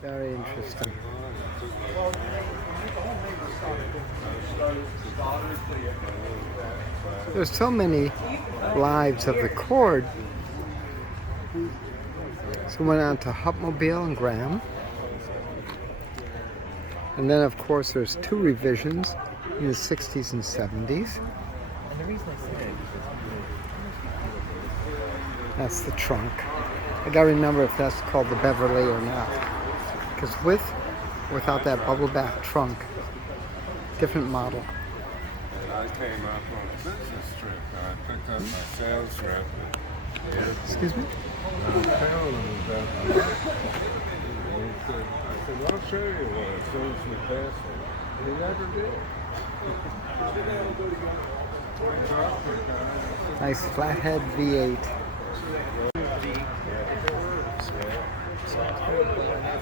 Very interesting. There's so many lives of the chord. So we went on to Hupmobile and Graham. And then, of course, there's two revisions in the 60s and 70s. That's the trunk. I gotta remember if that's called the Beverly or not. Because without that bubble back trunk, different model. I came up on a business trip and I picked up my sales rep. Excuse me? And I was telling him about the market. And he said, I said, well, I'll show you one as soon as we pass it. And he never did. Nice flathead V8.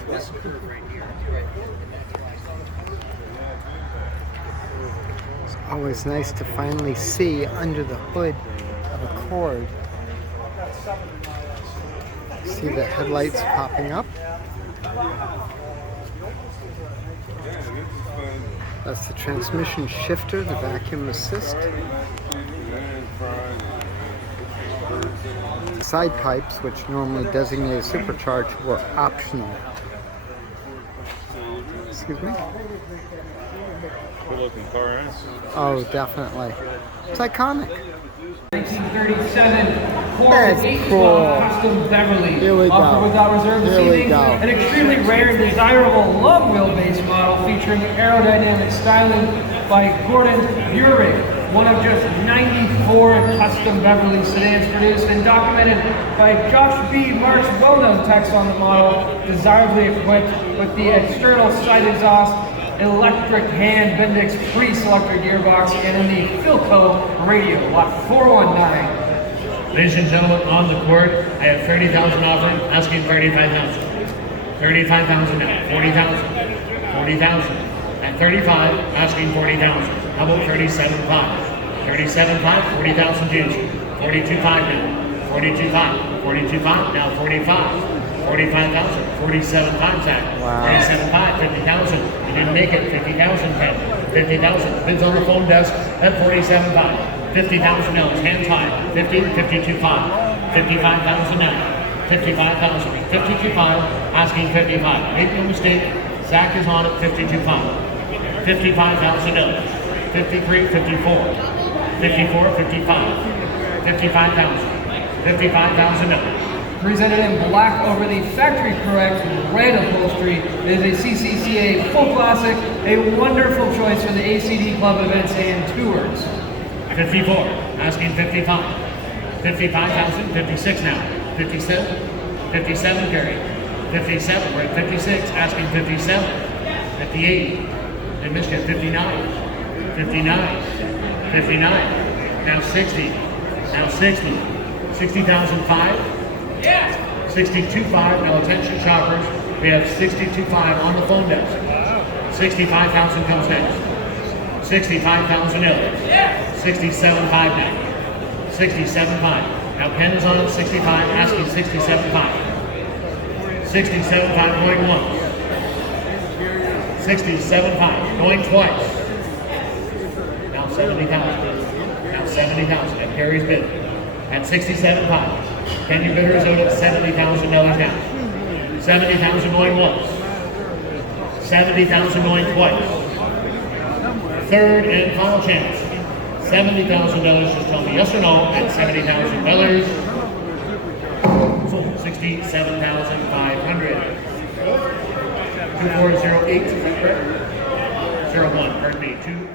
This curve right here. It's always nice to finally see under the hood of a Cord. See the headlights popping up. That's the transmission shifter, the vacuum assist. Side pipes, which normally designate a supercharge, were optional. Excuse me? Good looking car, eh? Oh, definitely. It's iconic. 1937 Ford That's 8 cool. Custom Beverly. Here we go. Offered without reserve Here we seating. go. An extremely rare and desirable long wheelbase model featuring aerodynamic styling by Gordon Buring. One of just 94 custom Beverly sedans produced and documented by Josh B. Mark's well-known text on the model, desirably equipped with the external side exhaust, electric hand Bendix pre-selector gearbox, and in the Philco radio, lot 419. Ladies and gentlemen, on the court, I have 30,000 offering, asking 35,000. 35,000 now, 40,000, 40,000, and 35, asking 40,000. How about 37.5? 37.5, 40,000 dues. 42.5 now, 42.5, 42.5, now 45. 45,000, 47.5 tax. Wow. 47.5, 50,000. You didn't make it, 50,000 pen. 50,000. Bids on the phone desk at 47.5. 50,000 now, hands high. 50, 52.5. 55,000 now. 55,000. 52.5, asking 55. Make no mistake, Zach is on at 52.5. 55,000 now. 53, 54. 54, 55. 55,000. 55,000 now. Presented in black over the factory correct red upholstery, it is a CCCA full classic, a wonderful choice for the ACD club events and tours. 54, asking 55. 55,000, 56 now. 57, 57 Gary. 57, we're at 56, asking 57. 58, in Michigan, 59. 59, 59, now 60, now 60. 60,005. 62.5, now attention shoppers, we have 62.5 on the phone desk. 65,000 comes next. 65,000 else. 67.5 now. 67.5. Now Penn is on at 65, asking 67.5. 67.5 going once. 67.5 going twice. Now 70,000. Now 70,000 at Perry's bid. At 67.5. Can you bidders out at $70,000 now? 70,000 going once. 70,000 going twice. Third and final chance. $70,000. Just tell me yes or no at $70,000. Sold. 67,500. 2408. Is that correct? 01. Pardon me. 2.